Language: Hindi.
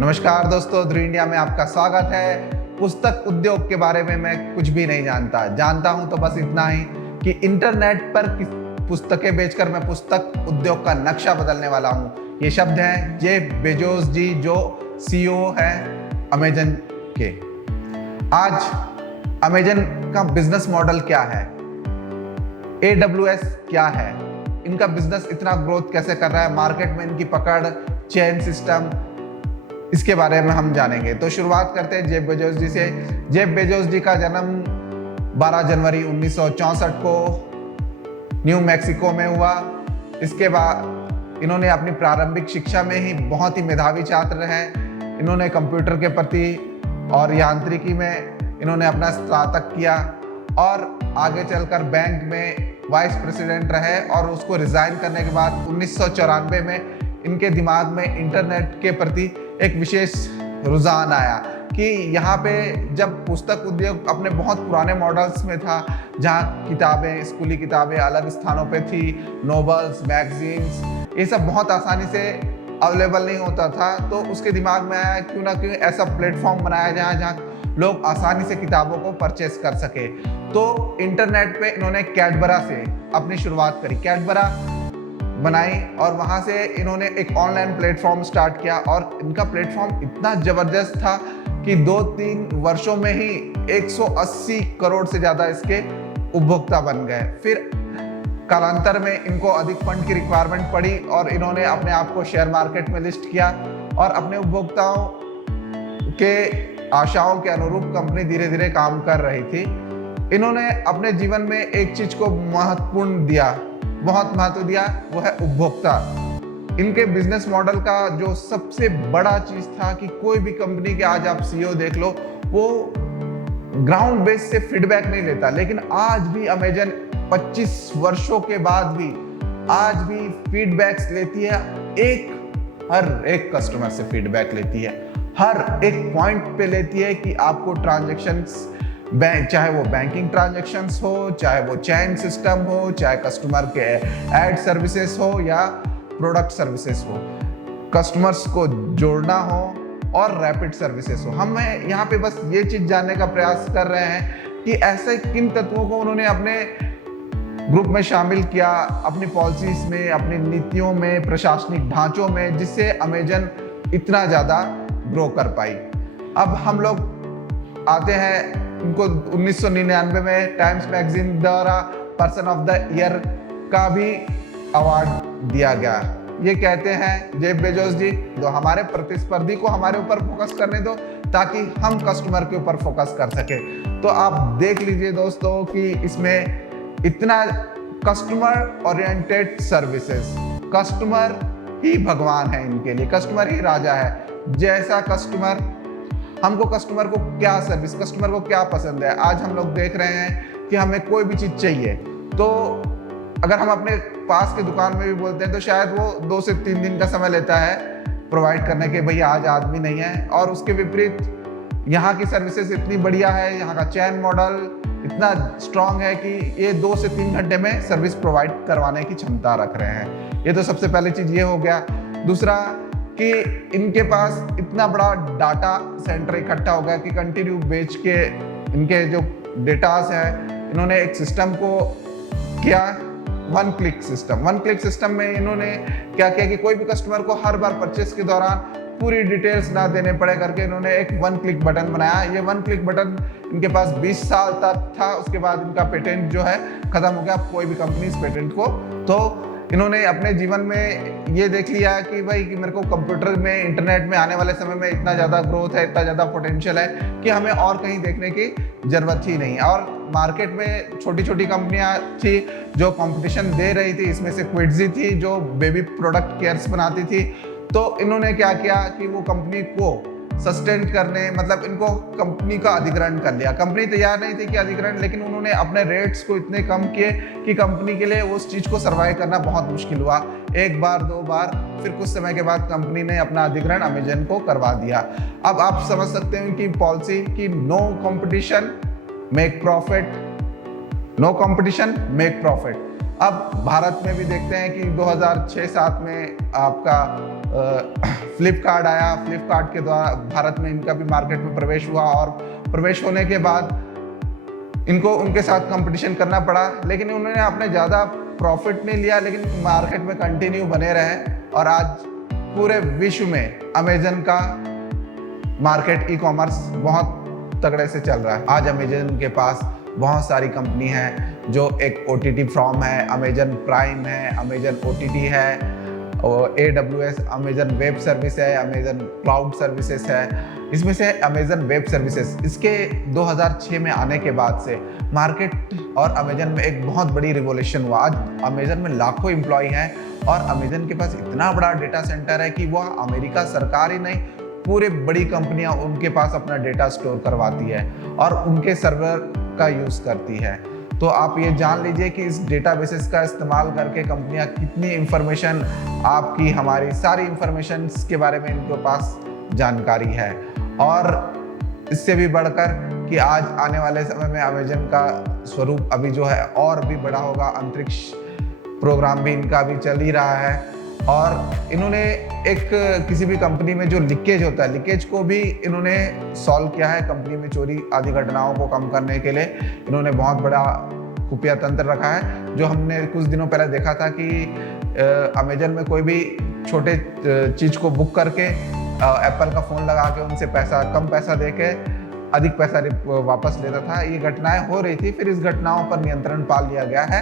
नमस्कार दोस्तों, ध्रुव इंडिया में आपका स्वागत है। पुस्तक उद्योग के बारे में मैं कुछ भी नहीं जानता हूं तो बस इतना ही कि इंटरनेट पर पुस्तकें बेचकर मैं पुस्तक उद्योग का नक्शा बदलने वाला हूं। ये शब्द हैं जेफ बेजोस जी, जो सीईओ हैं अमेजन के। आज अमेजन का बिजनेस मॉडल क्या है, AWS क्या है, इनका बिजनेस इतना ग्रोथ कैसे कर रहा है, मार्केट में इनकी पकड़, चेन सिस्टम, इसके बारे में हम जानेंगे। तो शुरुआत करते हैं जेफ बेजोस जी से। जेफ बेजोस जी का जन्म 12 जनवरी 1964 को न्यू मैक्सिको में हुआ। इसके बाद इन्होंने अपनी प्रारंभिक शिक्षा में ही बहुत ही मेधावी छात्र हैं। इन्होंने कंप्यूटर के प्रति और यांत्रिकी में इन्होंने अपना स्नातक किया और आगे चलकर बैंक में वाइस प्रेसिडेंट रहे और उसको रिजाइन करने के बाद 1994 में इनके दिमाग में इंटरनेट के प्रति एक विशेष रुझान आया कि यहाँ पे जब पुस्तक उद्योग अपने बहुत पुराने मॉडल्स में था, जहाँ किताबें, स्कूली किताबें अलग स्थानों पे थी, नोवेल्स, मैगजीन्स, ये सब बहुत आसानी से अवेलेबल नहीं होता था, तो उसके दिमाग में आया क्यों ना क्यों ऐसा प्लेटफॉर्म बनाया जहाँ लोग आसानी से किताबों को परचेस कर सके। तो इंटरनेट पे इन्होंने कैडबरा से अपनी शुरुआत करी, कैडबरा बनाई और वहाँ से इन्होंने एक ऑनलाइन प्लेटफॉर्म स्टार्ट किया और इनका प्लेटफॉर्म इतना ज़बरदस्त था कि 2-3 वर्षों में ही 180 करोड़ से ज़्यादा इसके उपभोक्ता बन गए। फिर कालांतर में इनको अधिक फंड की रिक्वायरमेंट पड़ी और इन्होंने अपने आप को शेयर मार्केट में लिस्ट किया और अपने उपभोक्ताओं के आशाओं के अनुरूप कंपनी धीरे धीरे काम कर रही थी। इन्होंने अपने जीवन में एक चीज़ को बहुत महत्व दिया, वो है उपभोक्ता। इनके बिजनेस मॉडल का जो सबसे बड़ा चीज था कि कोई भी कंपनी के आज आप सीईओ देख लो, वो ग्राउंड बेस से फीडबैक नहीं लेता, लेकिन आज भी अमेजन 25 वर्षों के बाद भी आज भी फीडबैक्स लेती है। हर एक कस्टमर से फीडबैक लेती है, हर एक पॉइंट पे लेती है कि आपको ट्रांजैक्शंस, चाहे वो बैंकिंग ट्रांजैक्शंस हो, चाहे वो चैन सिस्टम हो, चाहे कस्टमर के एड सर्विसेज हो या प्रोडक्ट सर्विसेज हो, कस्टमर्स को जोड़ना हो और रैपिड सर्विसेज हो। हम यहाँ पे बस ये चीज़ जानने का प्रयास कर रहे हैं कि ऐसे किन तत्वों को उन्होंने अपने ग्रुप में शामिल किया, अपनी पॉलिसीज में, अपनी नीतियों में, प्रशासनिक ढांचों में, जिससे अमेजन इतना ज़्यादा ग्रो कर पाई। अब हम लोग आते हैं, उनको 1999 में टाइम्स मैगजीन द्वारा पर्सन ऑफ द ईयर का भी अवार्ड दिया गया। ये कहते हैं जेफ बेजोस जी, तो हमारे प्रतिस्पर्धी को हमारे ऊपर फोकस करने दो ताकि हम कस्टमर के ऊपर फोकस कर सके। तो आप देख लीजिए दोस्तों कि इसमें इतना कस्टमर ओरिएंटेड सर्विसेज, कस्टमर ही भगवान है इनके लिए, कस्टमर ही राजा है। जैसा कस्टमर, हमको कस्टमर को क्या सर्विस, कस्टमर को क्या पसंद है, आज हम लोग देख रहे हैं कि हमें कोई भी चीज़ चाहिए तो अगर हम अपने पास के दुकान में भी बोलते हैं तो शायद वो 2 से 3 दिन का समय लेता है प्रोवाइड करने के, भैया आज आदमी नहीं है। और उसके विपरीत यहाँ की सर्विसेज इतनी बढ़िया है, यहाँ का चैन मॉडल इतना स्ट्रांग है कि ये 2 से 3 घंटे में सर्विस प्रोवाइड करवाने की क्षमता रख रहे हैं। ये तो सबसे पहली चीज़ ये हो गया। दूसरा कि इनके पास इतना बड़ा डाटा सेंटर इकट्ठा हो गया कि कंटिन्यू बेच के इनके जो डेटास हैं, इन्होंने एक सिस्टम को किया, वन क्लिक सिस्टम में इन्होंने क्या किया कि कोई भी कस्टमर को हर बार परचेस के दौरान पूरी डिटेल्स ना देने पड़े करके इन्होंने एक वन क्लिक बटन बनाया। ये वन क्लिक बटन इनके पास 20 साल तक था, उसके बाद इनका पेटेंट जो है खत्म हो गया। कोई भी कंपनी इस पेटेंट को, तो इन्होंने अपने जीवन में ये देख लिया कि भाई कि मेरे को कंप्यूटर में, इंटरनेट में आने वाले समय में इतना ज़्यादा ग्रोथ है, इतना ज़्यादा पोटेंशियल है कि हमें और कहीं देखने की ज़रूरत ही नहीं। और मार्केट में छोटी छोटी कंपनियां थी जो कंपटीशन दे रही थी, इसमें से क्विड्जी थी जो बेबी प्रोडक्ट केयर्स बनाती थी। तो इन्होंने क्या किया कि वो कंपनी को सस्टेन करने, मतलब इनको कंपनी का अधिग्रहण कर लिया। कंपनी तैयार नहीं थी कि अधिग्रहण, लेकिन उन्होंने अपने रेट्स को इतने कम किए कि कंपनी के लिए उस चीज़ को सर्वाइव करना बहुत मुश्किल हुआ। 1 बार 2 बार, फिर कुछ समय के बाद कंपनी ने अपना अधिग्रहण अमेजन को करवा दिया। अब आप समझ सकते हैं कि पॉलिसी कि no competition make profit, no competition make profit. अब भारत में भी देखते हैं कि 2006-07 में आपका फ्लिपकार्ट आया, फ्लिपकार्ट के द्वारा भारत में इनका भी मार्केट में प्रवेश हुआ और प्रवेश होने के बाद इनको उनके साथ कंपटीशन करना पड़ा, लेकिन उन्होंने अपने ज़्यादा प्रॉफिट नहीं लिया, लेकिन मार्केट में कंटिन्यू बने रहे और आज पूरे विश्व में अमेजन का मार्केट ई-कॉमर्स बहुत तगड़े से चल रहा है। आज अमेजन के पास बहुत सारी कंपनी है, जो एक OTT फॉर्म है, अमेजन प्राइम है, अमेजन OTT है, और AWS अमेजन वेब सर्विस है, अमेजन क्लाउड सर्विसेज है। इसमें से अमेजन वेब सर्विसेज इसके 2006 में आने के बाद से मार्केट और अमेजन में एक बहुत बड़ी रिवोल्यूशन हुआ। आज अमेजन में लाखों एम्प्लॉय हैं और अमेजन के पास इतना बड़ा डेटा सेंटर है कि वह अमेरिका सरकार ही नहीं, पूरे बड़ी कंपनियां उनके पास अपना डेटा स्टोर करवाती है और उनके सर्वर का यूज़ करती है। तो आप ये जान लीजिए कि इस डेटाबेसेस का इस्तेमाल करके कंपनियां कितनी इंफॉर्मेशन, आपकी हमारी सारी इंफॉर्मेशन के बारे में इनके पास जानकारी है। और इससे भी बढ़कर कि आज आने वाले समय में अमेजन का स्वरूप अभी जो है और भी बड़ा होगा। अंतरिक्ष प्रोग्राम भी इनका अभी चल ही रहा है और इन्होंने एक किसी भी कंपनी में जो लीकेज होता है, लीकेज को भी इन्होंने सॉल्व किया है। कंपनी में चोरी आदि घटनाओं को कम करने के लिए इन्होंने बहुत बड़ा खुफिया तंत्र रखा है। जो हमने कुछ दिनों पहले देखा था कि अमेजन में कोई भी छोटे चीज़ को बुक करके एप्पल का फ़ोन लगा के उनसे कम पैसा दे के अधिक पैसा वापस लेता था। ये घटनाएं हो रही थी, फिर इस घटनाओं पर नियंत्रण पा लिया गया है